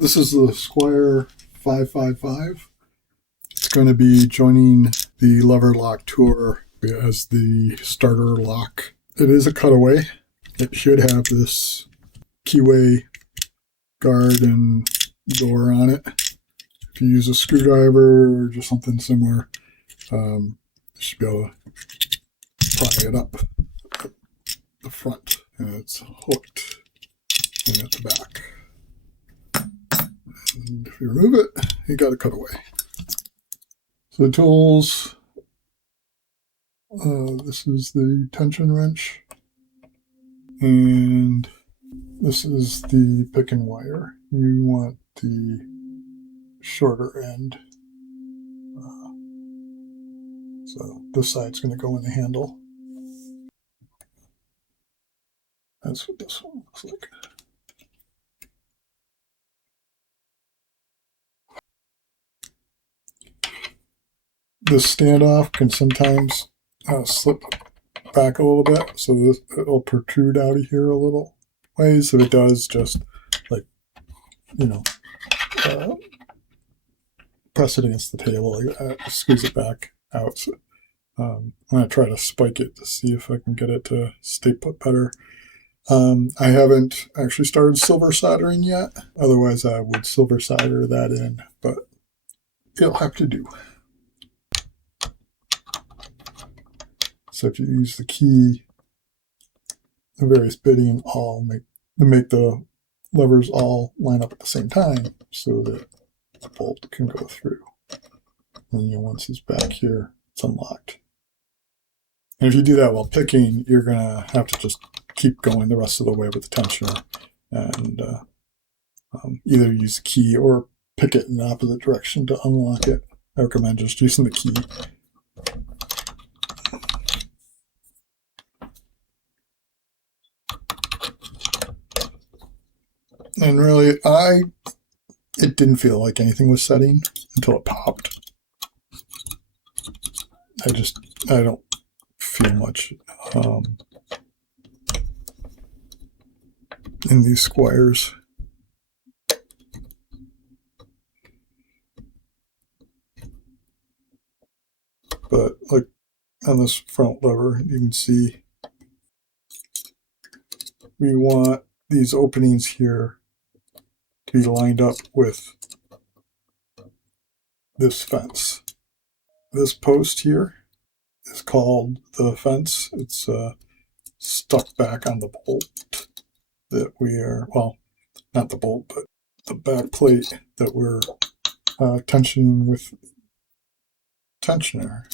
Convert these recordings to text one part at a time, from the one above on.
This is the Squire 555. It's going to be joining the lever lock tour as the starter lock. It is a cutaway. It should have this keyway guard and door on it. If you use a screwdriver or just something similar, you should be able to pry it up at the front, and it's hooked in at the back. And if you remove it, you got a cutaway. So the tools, this is the tension wrench, and this is the pick and wire. You want the shorter end. So this side's going to go in the handle. That's what this one looks like. This standoff can sometimes slip back a little bit, so it'll protrude out of here a little ways. If it does, just like, press it against the table like that, squeeze it back out. So, I'm going to try to spike it to see if I can get it to stay put better. I haven't actually started silver soldering yet. Otherwise, I would silver solder that in, but it'll have to do. So if you use the key, the various bitting all make the levers all line up at the same time so that the bolt can go through. And once it's back here, it's unlocked. And if you do that while picking, you're going to have to just keep going the rest of the way with the tensioner and either use the key or pick it in the opposite direction to unlock it. I recommend just using the key. And really, it didn't feel like anything was setting until it popped. I don't feel much in these Squires. But like on this front lever, you can see we want these openings here to be lined up with this fence. This post here is called the fence. It's stuck back on the bolt that we are, well, not the bolt, but the back plate that we're tensioning with tensioner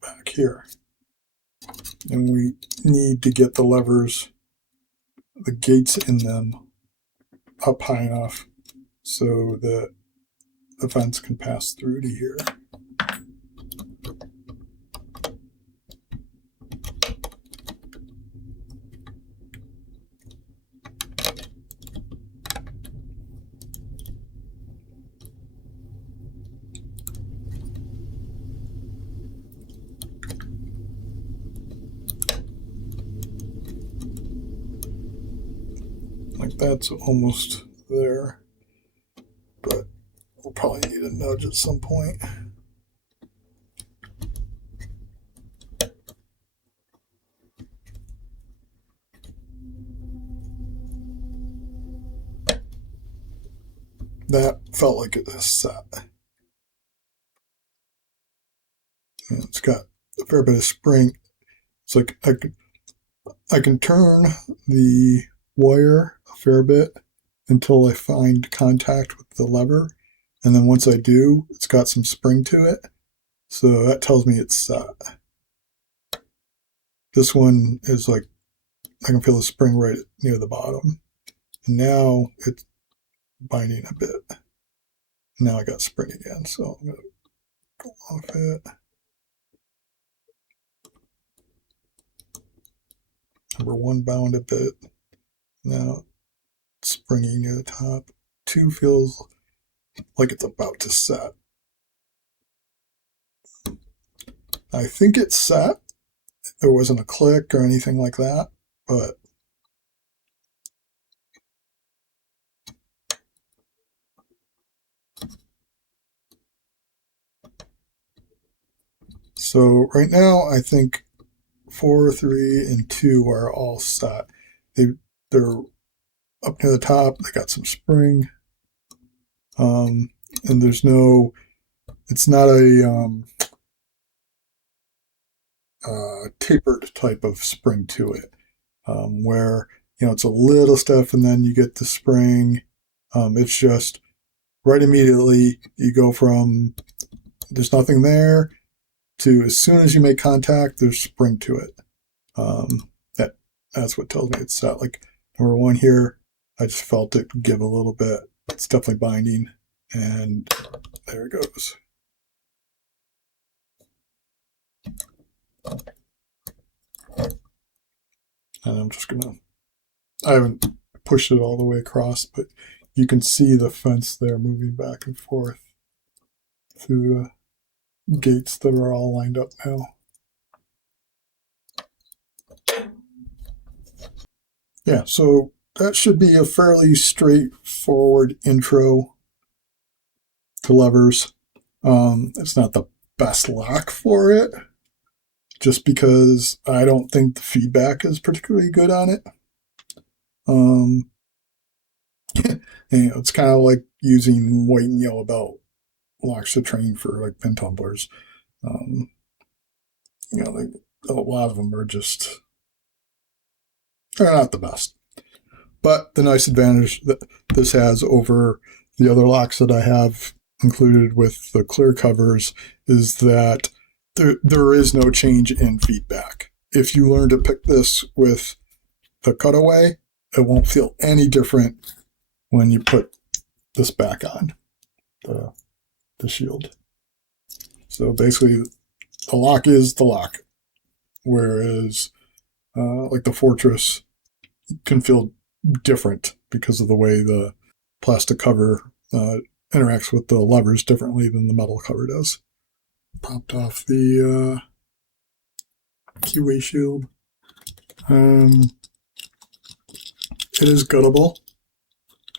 back here. And we need to get the levers, the gates in them, up high enough so that the fence can pass through to here. Like that's almost there, but we'll probably need a nudge at some point. That felt like it is set. And it's got a fair bit of spring. It's like I can turn the wire a fair bit until I find contact with the lever, and then once I do, it's got some spring to it, so that tells me it's set. This one is like, I can feel the spring right near the bottom, and now it's binding a bit. Now I got spring again, so I'm going to go off it. Number one bound a bit. Now it's springing near the top. 2 feels like it's about to set. I think it's set. There wasn't a click or anything like that, but So right now, I think 4, 3, and 2 are all set. They're up near the top. They got some spring, and there's no. It's not a tapered type of spring to it, where it's a little stiff and then you get the spring. It's just right immediately you go from there's nothing there to as soon as you make contact, there's spring to it. That's what tells me it's set. Like number 1 here, I just felt it give a little bit. It's definitely binding, and there it goes. And I'm just gonna, I haven't pushed it all the way across, but you can see the fence there moving back and forth through the gates that are all lined up now. Yeah, so that should be a fairly straightforward intro to levers. It's not the best lock for it, just because I don't think the feedback is particularly good on it. It's kind of like using white and yellow belt locks to train for like pin tumblers. A lot of them are just, they're not the best. But the nice advantage that this has over the other locks that I have included with the clear covers is that there is no change in feedback. If you learn to pick this with the Cutaway, it won't feel any different when you put this back on the shield. So basically, the lock is the lock, whereas like the Fortress can feel different because of the way the plastic cover interacts with the levers differently than the metal cover does. Popped off the keyway shield. It is guttable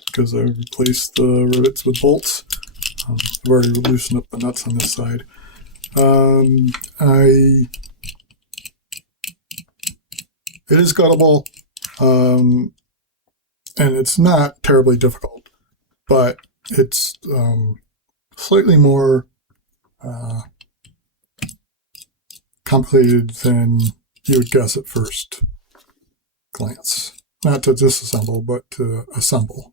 because I replaced the rivets with bolts. I've already loosened up the nuts on this side. It is guttable, and it's not terribly difficult, but it's slightly more complicated than you would guess at first glance. Not to disassemble, but to assemble.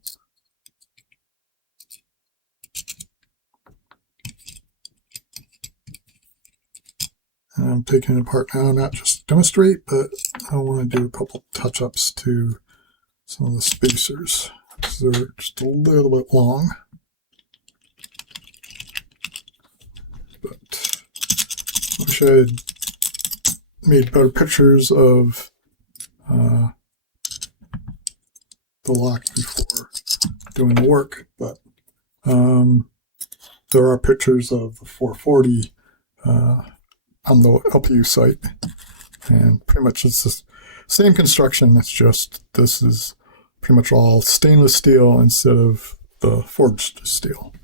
And I'm taking it apart now, not just to demonstrate, but I want to do a couple touch-ups to some of the spacers, because they're just a little bit long. But I wish I had made better pictures of the lock before doing the work, but there are pictures of the 440 on the LPU site, and pretty much it's the same construction. It's just this is pretty much all stainless steel instead of the forged steel.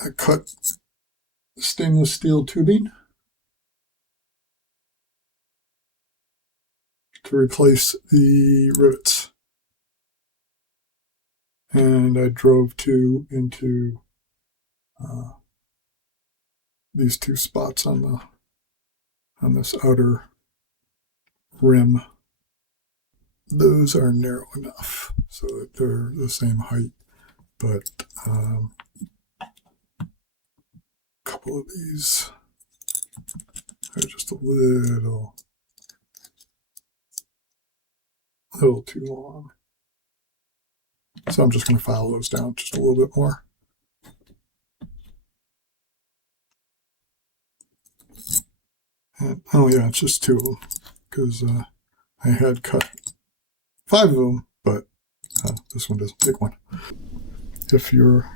I cut stainless steel tubing to replace the rivets, and I drove into these two spots on this outer rim. Those are narrow enough so that they're the same height, but couple of these are just a little too long. So I'm just going to file those down just a little bit more. And, oh yeah, it's just 2 of them, because I had cut 5 of them, but this one doesn't take one. If you're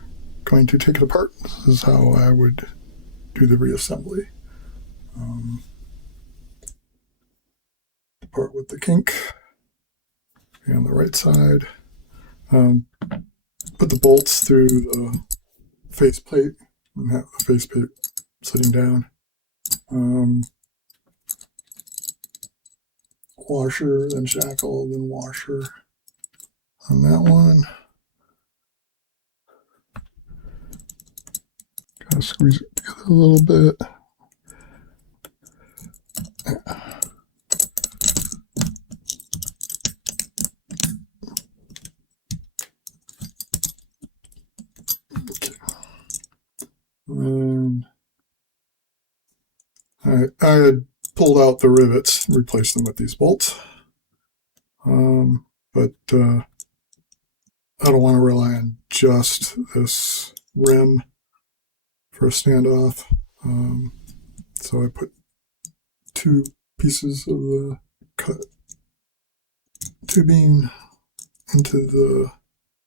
going to take it apart. This is how I would do the reassembly. Part with the kink on the right side. Put the bolts through the faceplate and have the faceplate sitting down. Washer, then shackle, then washer on that one. Kind of squeeze it together a little bit. And I had pulled out the rivets and replaced them with these bolts. But I don't want to rely on just this rim for a standoff. So I put 2 pieces of the cut tubing into the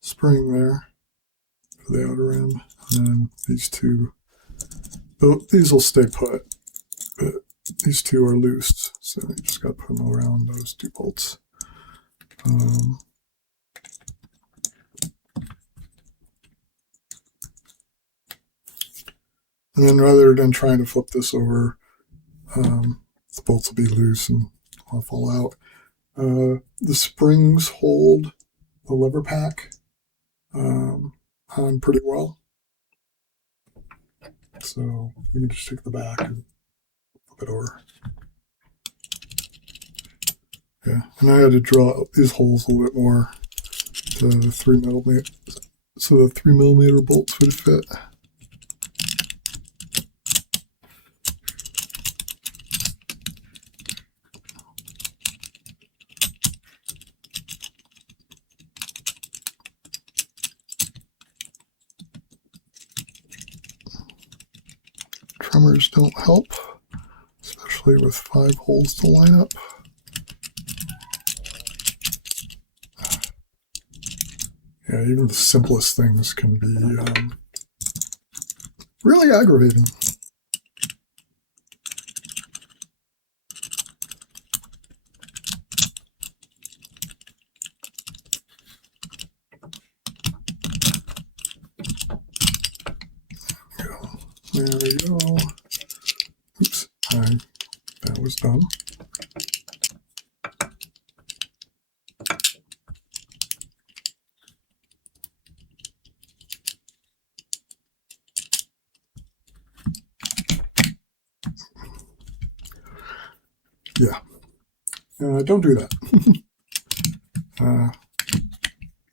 spring there for the outer rim, and then these 2, these will stay put, but these 2 are loose, so you just got to put them around those 2 bolts. And then rather than trying to flip this over, the bolts will be loose and will fall out. The springs hold the lever pack on pretty well. So you can just take the back and flip it over. Yeah, and I had to draw up these holes a little bit more to the 3mm, so the 3mm bolts would fit. Tremors don't help, especially with 5 holes to line up. Yeah, even the simplest things can be really aggravating. There we go. Oops, that was dumb. Yeah, don't do that.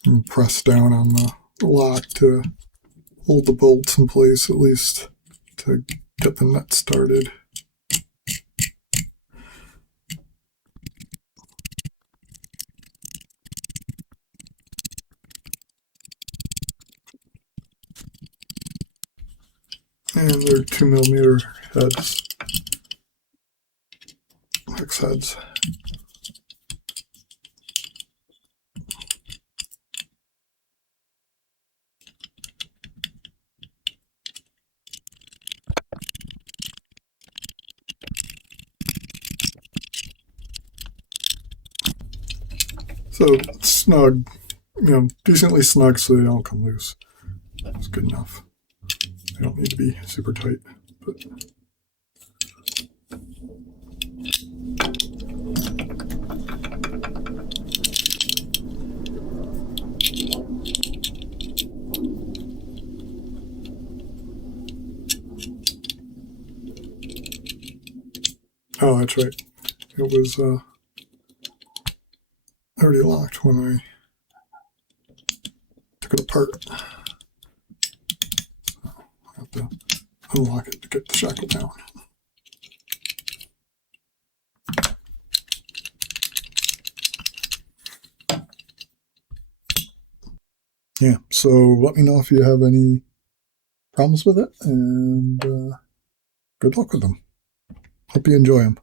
And press down on the lock to hold the bolts in place, at least to get the nut started. And they're 2mm heads, hex heads. So snug, decently snug so they don't come loose. That's good enough. They don't need to be super tight. But oh, that's right. It was already locked when I took it apart. So I have to unlock it to get the shackle down. Yeah, so let me know if you have any problems with it, and good luck with them. Hope you enjoy them.